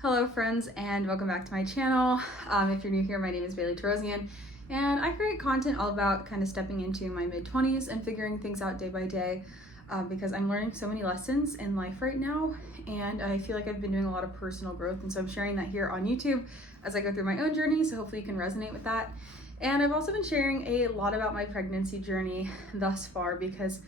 Hello friends and welcome back to my channel. If you're new here, my name is Bailey Tarosian and I create content all about kind of stepping into my mid-20s and figuring things out day by day because I'm learning so many lessons in life right now and I feel like I've been doing a lot of personal growth, and so I'm sharing that here on YouTube as I go through my own journey, so hopefully you can resonate with that. And I've also been sharing a lot about my pregnancy journey thus far because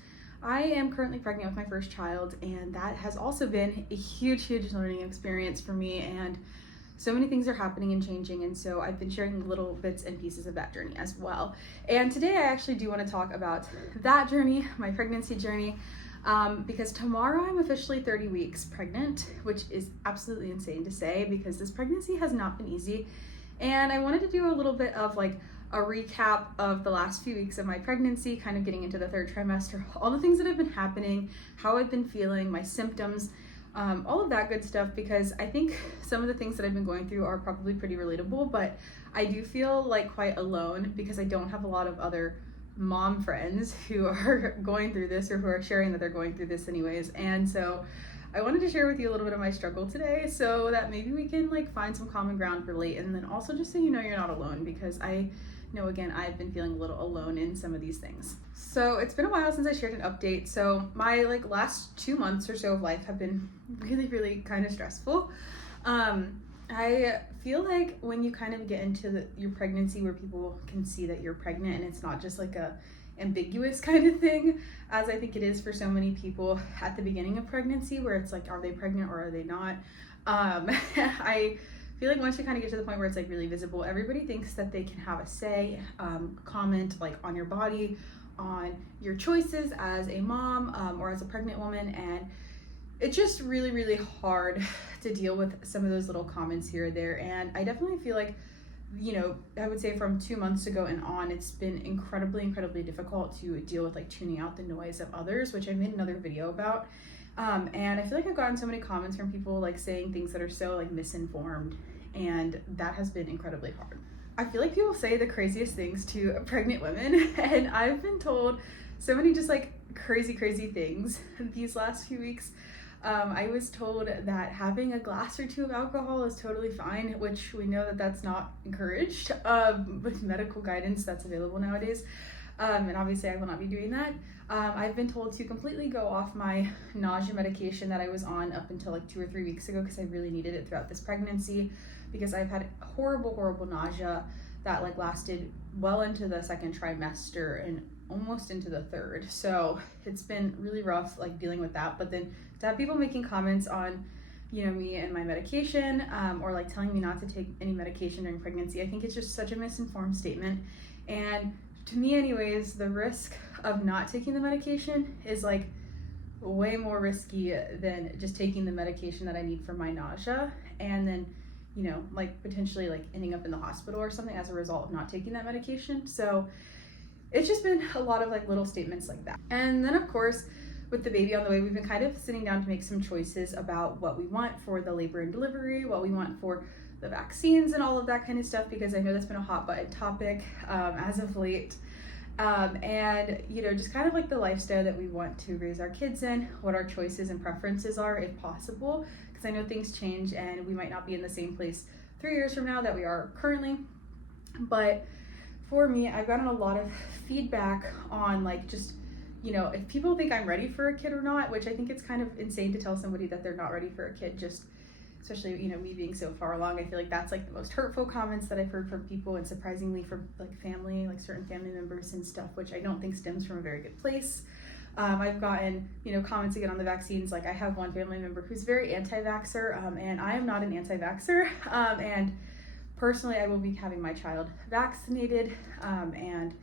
I am currently pregnant with my first child, and that has also been a huge learning experience for me, and so many things are happening and changing, and so I've been sharing little bits and pieces of that journey as well. And today I actually do want to talk about that journey, my pregnancy journey, because tomorrow I'm officially 30 weeks pregnant, which is absolutely insane to say because this pregnancy has not been easy. And I wanted to do a little bit of like a recap of the last few weeks of my pregnancy, kind of getting into the third trimester, all the things that have been happening, how I've been feeling, my symptoms, all of that good stuff, because I think some of the things that I've been going through are probably pretty relatable, but I do feel like quite alone because I don't have a lot of other mom friends who are going through this or who are sharing that they're going through this anyways. And so I wanted to share with you a little bit of my struggle today so that maybe we can like find some common ground, relate, and then also just so you know you're not alone, because I know, again, I've been feeling a little alone in some of these things. So it's been a while since I shared an update. So my last 2 months or so of life have been really kind of stressful. I feel like when you kind of get into your pregnancy where people can see that you're pregnant and it's not just like a ambiguous kind of thing, as I think it is for so many people at the beginning of pregnancy, where it's like, are they pregnant or are they not? I feel like once you kind of get to the point where it's like really visible, everybody thinks that they can have a say, comment like on your body, on your choices as a mom or as a pregnant woman, and it's just really hard to deal with some of those little comments here or there. And I definitely feel like, you know, I would say from 2 months ago and on, it's been incredibly difficult to deal with like tuning out the noise of others, which I made another video about. And I feel like I've gotten so many comments from people like saying things that are so like misinformed, and that has been incredibly hard. I feel like people say the craziest things to pregnant women, and I've been told so many just like crazy things these last few weeks. I was told that having a glass or two of alcohol is totally fine, which we know that that's not encouraged with medical guidance that's available nowadays. And obviously I will not be doing that. I've been told to completely go off my nausea medication that I was on up until like 2 or 3 weeks ago, because I really needed it throughout this pregnancy, because I've had horrible nausea that like lasted well into the second trimester and almost into the third. So it's been really rough like dealing with that. But then to have people making comments on, you know, me and my medication, or like telling me not to take any medication during pregnancy, I think it's just such a misinformed statement. And to me anyways, the risk of not taking the medication is like way more risky than just taking the medication that I need for my nausea, and then, you know, like potentially like ending up in the hospital or something as a result of not taking that medication. So it's just been a lot of like little statements like that. And then of course, with the baby on the way, we've been kind of sitting down to make some choices about what we want for the labor and delivery, what we want for the vaccines and all of that kind of stuff, because I know that's been a hot button topic as of late. And, you know, just kind of like the lifestyle that we want to raise our kids in, what our choices and preferences are if possible, because I know things change and we might not be in the same place 3 years from now that we are currently. But for me, I've gotten a lot of feedback on like just, you know, if people think I'm ready for a kid or not, which I think it's kind of insane to tell somebody that they're not ready for a kid, just especially, you know, me being so far along. I feel like that's like the most hurtful comments that I've heard from people, and surprisingly from like family, like certain family members and stuff, which I don't think stems from a very good place. I've gotten, you know, comments again on the vaccines. Like I have one family member who's very anti-vaxxer, and I am not an anti-vaxxer. And personally, I will be having my child vaccinated, and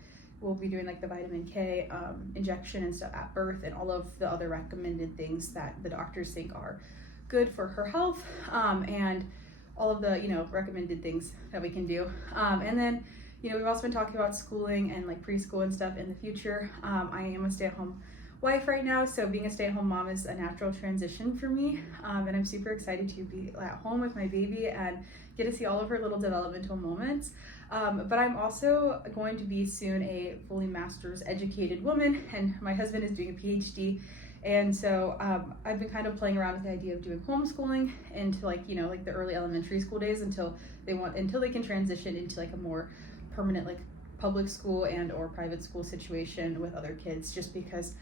we'll be doing like the vitamin K injection and stuff at birth, and all of the other recommended things that the doctors think are good for her health, and all of the, you know, recommended things that we can do. And then, you know, we've also been talking about schooling and like preschool and stuff in the future. I am a stay-at-home wife right now, so being a stay-at-home mom is a natural transition for me, and I'm super excited to be at home with my baby and get to see all of her little developmental moments. But I'm also going to be soon a fully master's educated woman, and my husband is doing a PhD And so I've been kind of playing around with the idea of doing homeschooling into like, like the early elementary school days until they can transition into like a more permanent like public school and or private school situation with other kids, just because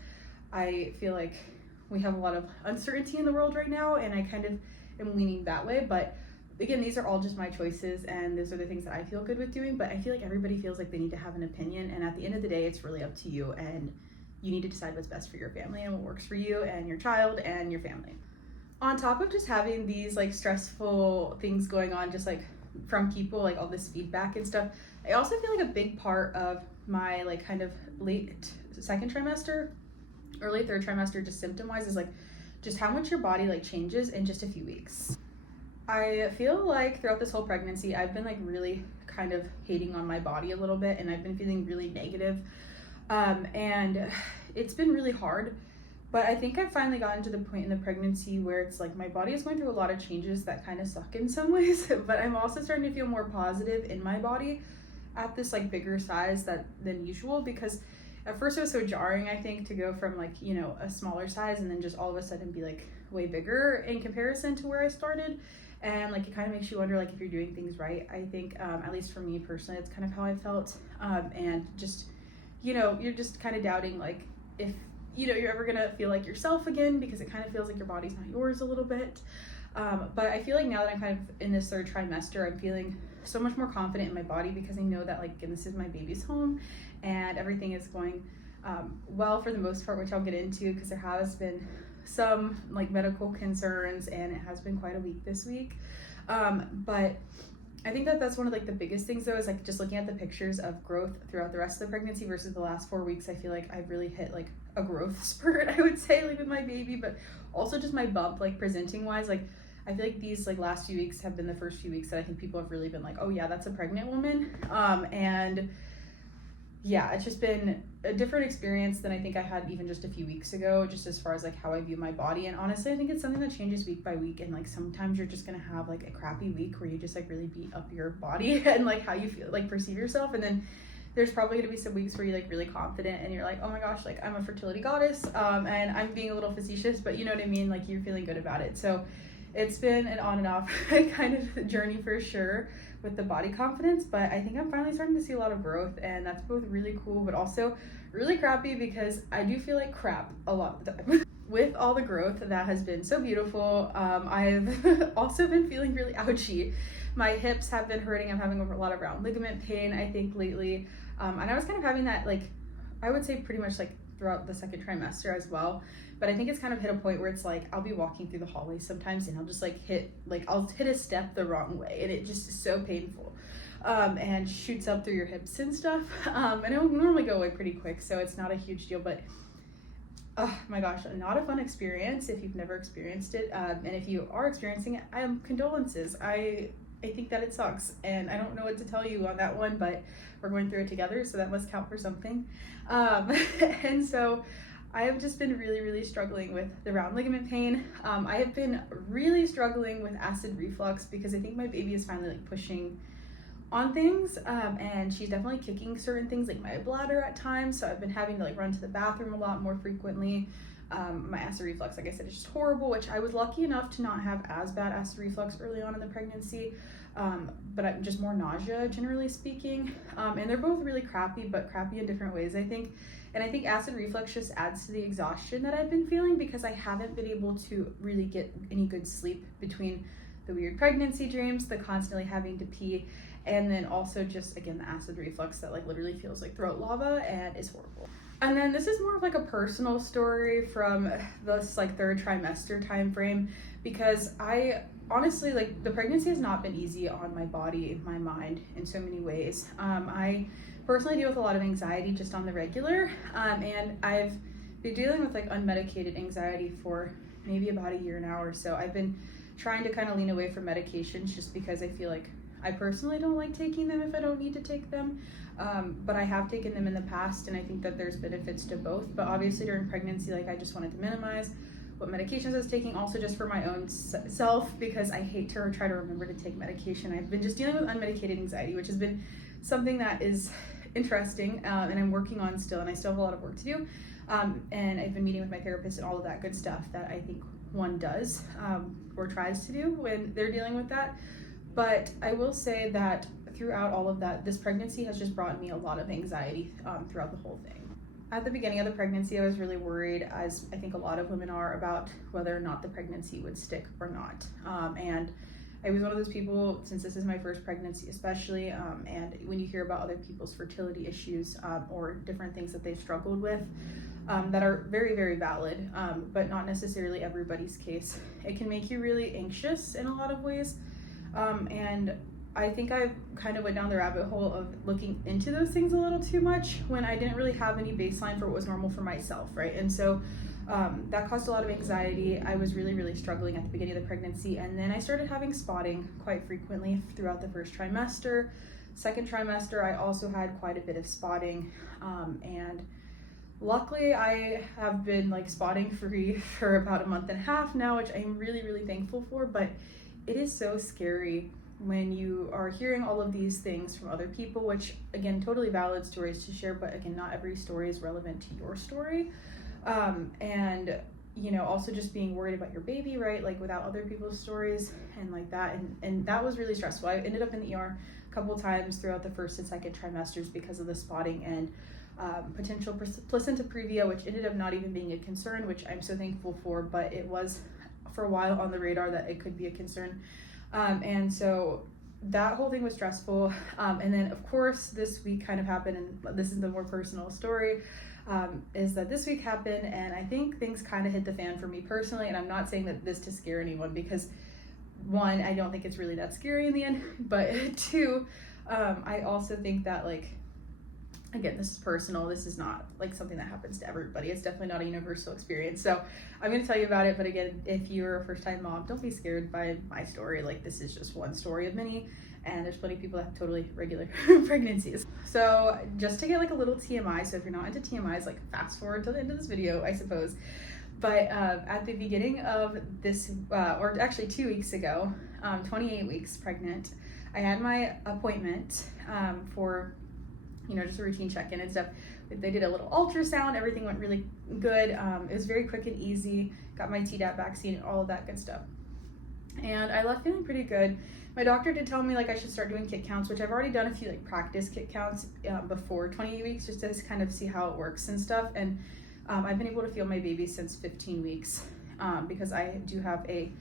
I feel like we have a lot of uncertainty in the world right now, and I kind of am leaning that way. But again, these are all just my choices, and those are the things that I feel good with doing. But I feel like everybody feels like they need to have an opinion, and at the end of the day, it's really up to you, and you need to decide what's best for your family and what works for you and your child and your family. On top of just having these like stressful things going on, just like from people, like all this feedback and stuff, I also feel like a big part of my like kind of late second trimester, early third trimester, just symptom wise, is like just how much your body like changes in just a few weeks. I feel like throughout this whole pregnancy, I've been like really kind of hating on my body a little bit, and I've been feeling really negative. And it's been really hard, but I think I've finally gotten to the point in the pregnancy where it's like my body is going through a lot of changes that kind of suck in some ways, but I'm also starting to feel more positive in my body at this like bigger size than usual, because at first it was so jarring, I think, to go from like, a smaller size and then just all of a sudden be like way bigger in comparison to where I started. And like, it kind of makes you wonder like if you're doing things right. I think, at least for me personally, it's kind of how I felt. And just, you're just kind of doubting like if, you're ever gonna feel like yourself again, because it kind of feels like your body's not yours a little bit. But I feel like now that I'm kind of in this third trimester, I'm feeling so much more confident in my body, because I know that like, again, this is my baby's home and everything is going well for the most part, which I'll get into, because there has been some like medical concerns and it has been quite a week this week. But I think that that's one of like the biggest things though, is like just looking at the pictures of growth throughout the rest of the pregnancy versus the last 4 weeks. I feel like I've really hit like a growth spurt, I would say, like with my baby, but also just my bump, like presenting wise. Like I feel like these like last few weeks have been the first few weeks that I think people have really been like, oh yeah, that's a pregnant woman. And yeah, it's just been a different experience than I think I had even just a few weeks ago, just as far as like how I view my body. And honestly, I think it's something that changes week by week, and like sometimes you're just gonna have like a crappy week where you just like really beat up your body and like how you feel, like perceive yourself. And then there's probably gonna be some weeks where you're like really confident and you're like, oh my gosh, like I'm a fertility goddess. And I'm being a little facetious, but you know what I mean? Like you're feeling good about it. So it's been an on and off kind of journey for sure with the body confidence, but I think I'm finally starting to see a lot of growth, and that's both really cool but also really crappy, because I do feel like crap a lot of the time. With all the growth that has been so beautiful, I've also been feeling really ouchy. My hips have been hurting. I'm having a lot of round ligament pain, I think, lately. And I was kind of having that, like, I would say pretty much like throughout the second trimester as well. But I think it's kind of hit a point where it's like, I'll be walking through the hallway sometimes and I'll just like I'll hit a step the wrong way, and it just is so painful. And shoots up through your hips and stuff. And it'll normally go away pretty quick, so it's not a huge deal, but oh my gosh, not a fun experience if you've never experienced it. And if you are experiencing it, condolences. I think that it sucks, and I don't know what to tell you on that one, but we're going through it together, so that must count for something. And so I have just been really, really struggling with the round ligament pain. I have been really struggling with acid reflux, because I think my baby is finally like pushing on things, and she's definitely kicking certain things like my bladder at times. So I've been having to like run to the bathroom a lot more frequently. My acid reflux, like I said, is just horrible, which I was lucky enough to not have as bad acid reflux early on in the pregnancy. But I'm just more nausea, generally speaking. And they're both really crappy, but crappy in different ways, I think. And I think acid reflux just adds to the exhaustion that I've been feeling, because I haven't been able to really get any good sleep between the weird pregnancy dreams, the constantly having to pee, and then also just, again, the acid reflux that like literally feels like throat lava and is horrible. And then this is more of like a personal story from this like third trimester time frame, because I honestly, like, the pregnancy has not been easy on my body, my mind, in so many ways. I personally deal with a lot of anxiety just on the regular, and I've been dealing with like unmedicated anxiety for maybe about a year now or so. I've been trying to kind of lean away from medications, just because I feel like I personally don't like taking them if I don't need to take them, but I have taken them in the past, and I think that there's benefits to both. But obviously during pregnancy, like, I just wanted to minimize what medications I was taking, also just for my own self, because I hate to try to remember to take medication. I've been just dealing with unmedicated anxiety, which has been something that is interesting, and I'm working on still, and I still have a lot of work to do. And I've been meeting with my therapist and all of that good stuff that I think one does or tries to do when they're dealing with that. But I will say that throughout all of that, this pregnancy has just brought me a lot of anxiety throughout the whole thing. At the beginning of the pregnancy, I was really worried, as I think a lot of women are, about whether or not the pregnancy would stick or not. And I was one of those people, since this is my first pregnancy especially, and when you hear about other people's fertility issues or different things that they've struggled with that are very, very valid, but not necessarily everybody's case, it can make you really anxious in a lot of ways. And I think I kind of went down the rabbit hole of looking into those things a little too much when I didn't really have any baseline for what was normal for myself, right? And so that caused a lot of anxiety. I was really, really struggling at the beginning of the pregnancy, and then I started having spotting quite frequently throughout the first trimester. Second trimester, I also had quite a bit of spotting, and luckily I have been like spotting free for about a month and a half now, which I'm really, really thankful for. But it is so scary when you are hearing all of these things from other people, which again, totally valid stories to share, but again, not every story is relevant to your story. And you know, also just being worried about your baby, right? Like without other people's stories and like that. And that was really stressful. I ended up in the ER a couple times throughout the first and second trimesters because of the spotting and potential placenta previa, which ended up not even being a concern, which I'm so thankful for, but it was for a while on the radar that it could be a concern. And so that whole thing was stressful. And then of course this week kind of happened, and this is the more personal story, is that this week happened, and I think things kind of hit the fan for me personally. And I'm not saying that this to scare anyone, because one, I don't think it's really that scary in the end, but two, I also think that, like, again, this is personal. This is not like something that happens to everybody. It's definitely not a universal experience. So I'm going to tell you about it. But again, if you're a first-time mom, don't be scared by my story. Like, this is just one story of many, and there's plenty of people that have totally regular pregnancies. So just to get like a little TMI. So if you're not into TMIs, like fast forward to the end of this video, I suppose. But at the beginning of this, or actually 2 weeks ago, 28 weeks pregnant, I had my appointment for, you know, just a routine check-in and stuff. They did a little ultrasound. Everything went really good. It was very quick and easy. Got my Tdap vaccine and all of that good stuff. And I left feeling pretty good. My doctor did tell me like I should start doing kit counts, which I've already done a few like practice kit counts before 28 weeks, just to kind of see how it works and stuff. And I've been able to feel my baby since 15 weeks because I do have I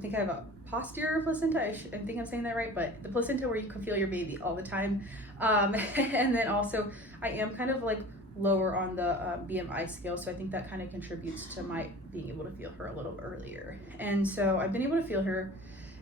think I have a posterior placenta. I think I'm saying that right, but the placenta where you can feel your baby all the time. And then also I am kind of like lower on the BMI scale, so I think that kind of contributes to my being able to feel her a little earlier. And so I've been able to feel her.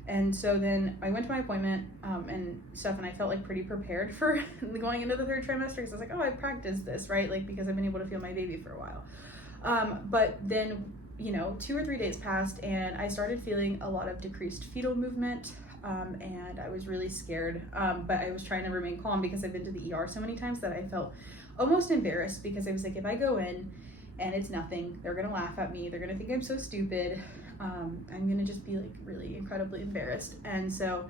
And so then I went to my appointment and stuff, and I felt like pretty prepared for going into the third trimester, because I was like, oh, I practiced this, right? Like, because I've been able to feel my baby for a while. But then, you know, 2 or 3 days passed, and I started feeling a lot of decreased fetal movement, and I was really scared. But I was trying to remain calm because I've been to the ER so many times that I felt almost embarrassed, because I was like, if I go in and it's nothing, they're gonna laugh at me, they're gonna think I'm so stupid. I'm gonna just be like really incredibly embarrassed. And so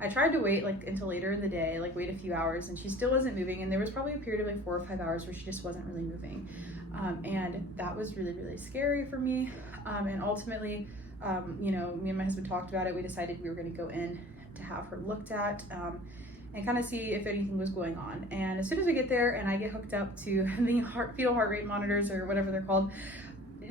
I tried to wait like until later in the day, like wait a few hours, and she still wasn't moving. And there was probably a period of like 4 or 5 hours where she just wasn't really moving. And that was really, really scary for me. And ultimately, you know, me and my husband talked about it. We decided we were gonna go in to have her looked at and kind of see if anything was going on. And as soon as we get there and I get hooked up to the fetal heart rate monitors, or whatever they're called,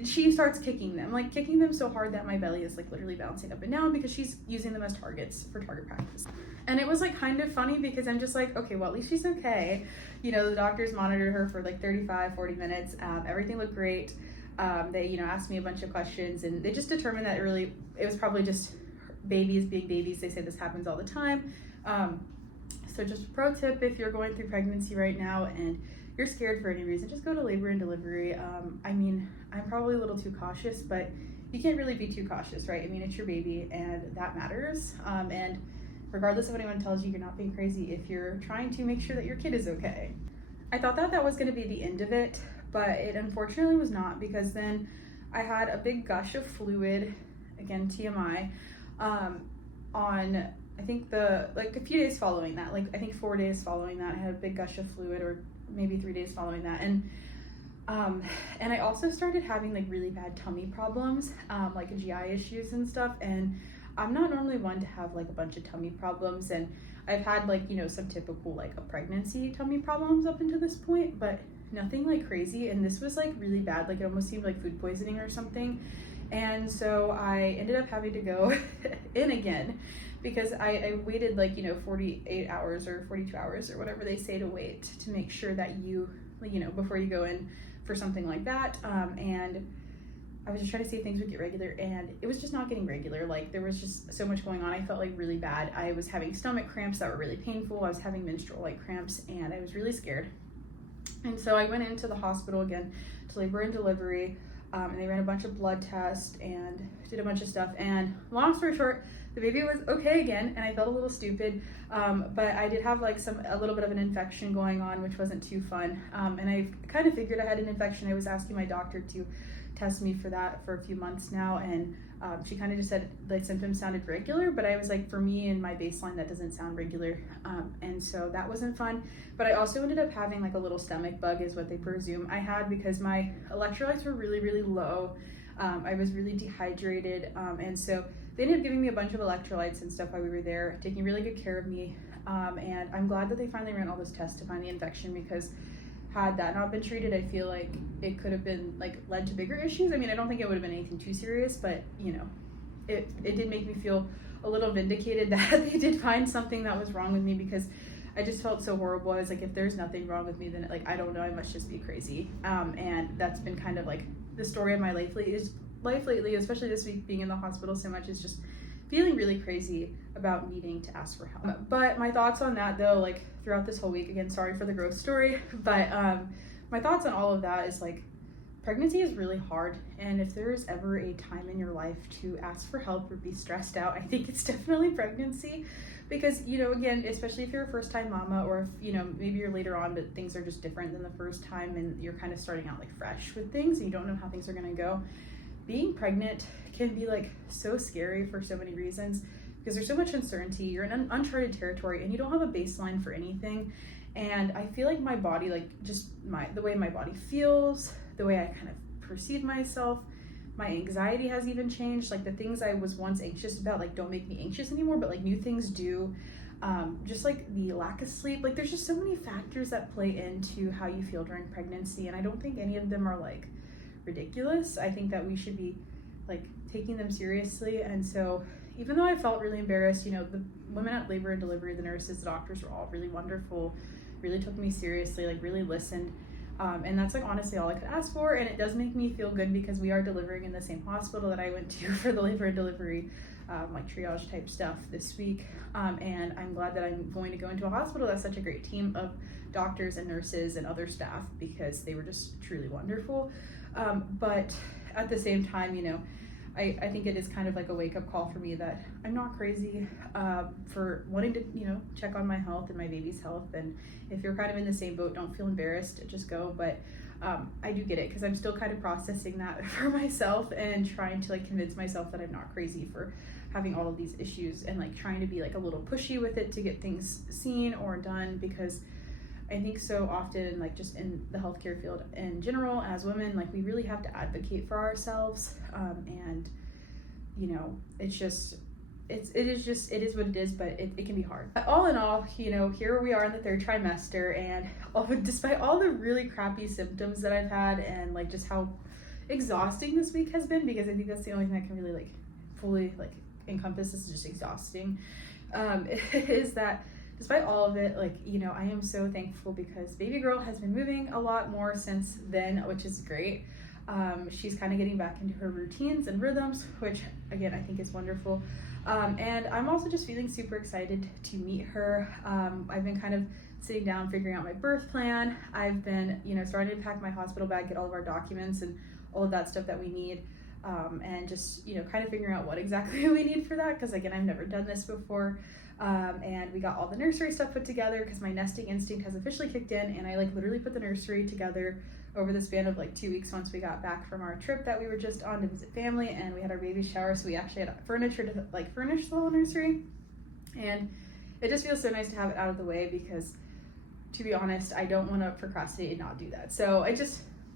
she starts kicking them so hard that my belly is like literally bouncing up and down, because she's using them as targets for target practice. And it was like kind of funny, because I'm just like, okay, well, at least she's okay. You know, the doctors monitored her for like 35-40 minutes. Everything looked great. They, you know, asked me a bunch of questions, and they just determined that it was probably just babies being babies. They say this happens all the time. So just a pro tip, if you're going through pregnancy right now and you're scared for any reason, just go to labor and delivery. I mean, I'm probably a little too cautious, but you can't really be too cautious, right? I mean, it's your baby, and that matters. And regardless of what anyone tells you, you're not being crazy if you're trying to make sure that your kid is okay. I thought that was going to be the end of it, but it unfortunately was not, because then I had a big gush of fluid, again, TMI, on, I think a few days following that, like I think 4 days following that, I had a big gush of fluid, or maybe 3 days following that. And And I also started having like really bad tummy problems, like GI issues and stuff. And I'm not normally one to have like a bunch of tummy problems. And I've had like, some typical like a pregnancy tummy problems up until this point, but nothing like crazy. And this was like really bad. Like it almost seemed like food poisoning or something. And so I ended up having to go in again because I waited like, 48 hours or 42 hours or whatever they say to wait to make sure that you, before you go in for something like that. And I was just trying to see if things would get regular, and it was just not getting regular. Like there was just so much going on. I felt like really bad. I was having stomach cramps that were really painful. I was having menstrual like cramps, and I was really scared. And so I went into the hospital again to labor and delivery, and they ran a bunch of blood tests and did a bunch of stuff. And long story short, the baby was okay again, and I felt a little stupid, but I did have like a little bit of an infection going on, which wasn't too fun. And I kind of figured I had an infection. I was asking my doctor to test me for that for a few months now, and she kind of just said the symptoms sounded regular, but I was like, for me and my baseline, that doesn't sound regular, and so that wasn't fun. But I also ended up having like a little stomach bug is what they presume I had, because my electrolytes were really, really low. I was really dehydrated, and so they ended up giving me a bunch of electrolytes and stuff while we were there, taking really good care of me, and I'm glad that they finally ran all those tests to find the infection, because had that not been treated, I feel like it could have been like led to bigger issues. I mean, I don't think it would have been anything too serious, but it did make me feel a little vindicated that they did find something that was wrong with me, because I just felt so horrible. I was like, if there's nothing wrong with me, then like, I don't know, I must just be crazy. And that's been kind of like the story of my life lately, especially this week being in the hospital so much, is just feeling really crazy about needing to ask for help. But my thoughts on that though, like throughout this whole week, again, sorry for the gross story, but my thoughts on all of that is like, pregnancy is really hard, and if there is ever a time in your life to ask for help or be stressed out, I think it's definitely pregnancy. Because again, especially if you're a first-time mama, or if maybe you're later on but things are just different than the first time, and you're kind of starting out like fresh with things and you don't know how things are going to go, being pregnant can be like so scary for so many reasons, because there's so much uncertainty. You're in uncharted territory and you don't have a baseline for anything. And I feel like my body, like just the way my body feels, the way I kind of perceive myself, my anxiety has even changed. Like the things I was once anxious about, like don't make me anxious anymore, but like new things do. Just like the lack of sleep, like there's just so many factors that play into how you feel during pregnancy. And I don't think any of them are like ridiculous. I think that we should be like taking them seriously. And so even though I felt really embarrassed, the women at labor and delivery, the nurses, the doctors were all really wonderful, really took me seriously, like really listened. And that's like honestly all I could ask for. And it does make me feel good, because we are delivering in the same hospital that I went to for the labor and delivery, like triage type stuff this week. And I'm glad that I'm going to go into a hospital that's such a great team of doctors and nurses and other staff, because they were just truly wonderful. But at the same time, I think it is kind of like a wake-up call for me that I'm not crazy for wanting to, check on my health and my baby's health. And if you're kind of in the same boat, don't feel embarrassed, just go. But I do get it, because I'm still kind of processing that for myself and trying to like convince myself that I'm not crazy for having all of these issues, and like trying to be like a little pushy with it to get things seen or done, because I think so often, like just in the healthcare field in general, as women, like we really have to advocate for ourselves, and it is what it is, but it can be hard. But all in all, here we are in the third trimester, and despite all the really crappy symptoms that I've had, and like just how exhausting this week has been, because I think that's the only thing that can really like fully like encompass this is just exhausting, is that despite all of it, like, I am so thankful, because baby girl has been moving a lot more since then, which is great. She's kind of getting back into her routines and rhythms, which again, I think is wonderful. And I'm also just feeling super excited to meet her. I've been kind of sitting down, figuring out my birth plan. I've been, starting to pack my hospital bag, get all of our documents and all of that stuff that we need. And just, kind of figuring out what exactly we need for that. Because again, I've never done this before. And we got all the nursery stuff put together, because my nesting instinct has officially kicked in, and I like literally put the nursery together over the span of like 2 weeks once we got back from our trip that we were just on to visit family, and we had our baby shower, so we actually had furniture to like furnish the whole nursery. And it just feels so nice to have it out of the way, because to be honest, I don't want to procrastinate and not do that. So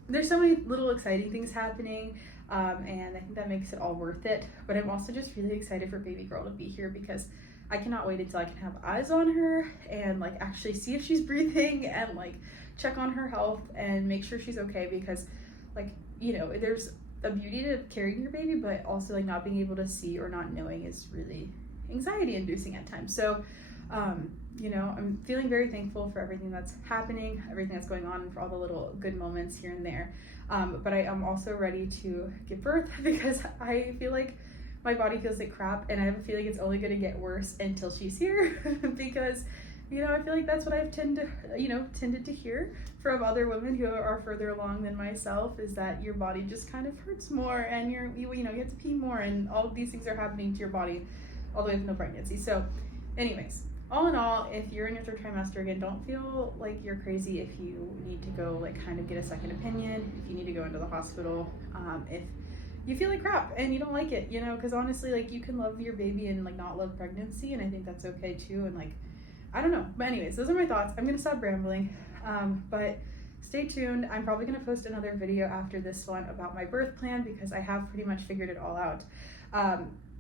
there's so many little exciting things happening, and I think that makes it all worth it. But I'm also just really excited for baby girl to be here because I cannot wait until I can have eyes on her and like actually see if she's breathing and like check on her health and make sure she's okay, because like, you know, there's a beauty to carrying your baby, but also like not being able to see or not knowing is really anxiety inducing at times. So you know, I'm feeling very thankful for everything that's happening, everything that's going on, and for all the little good moments here and there. But I am also ready to give birth because I feel like my body feels like crap, and I have a feeling it's only going to get worse until she's here because, you know, I feel like that's what I've tended to hear from other women who are further along than myself, is that your body just kind of hurts more, and you have to pee more, and all of these things are happening to your body all the way with no pregnancy. So anyways, all in all, if you're in your 3rd trimester, again, don't feel like you're crazy if you need to go like kind of get a second opinion, if you need to go into the hospital, if you feel like crap and you don't like it, you know, because honestly, like, you can love your baby and like not love pregnancy, and I think that's okay too. And like, I don't know, but anyways, those are my thoughts. I'm gonna stop rambling, but stay tuned. I'm probably gonna post another video after this one about my birth plan because I have pretty much figured it all out.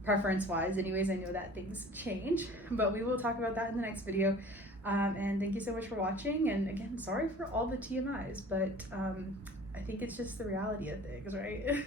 Preference wise anyways, I know that things change, but we will talk about that in the next video. And thank you so much for watching, and again, sorry for all the TMIs, but I think it's just the reality of things, right?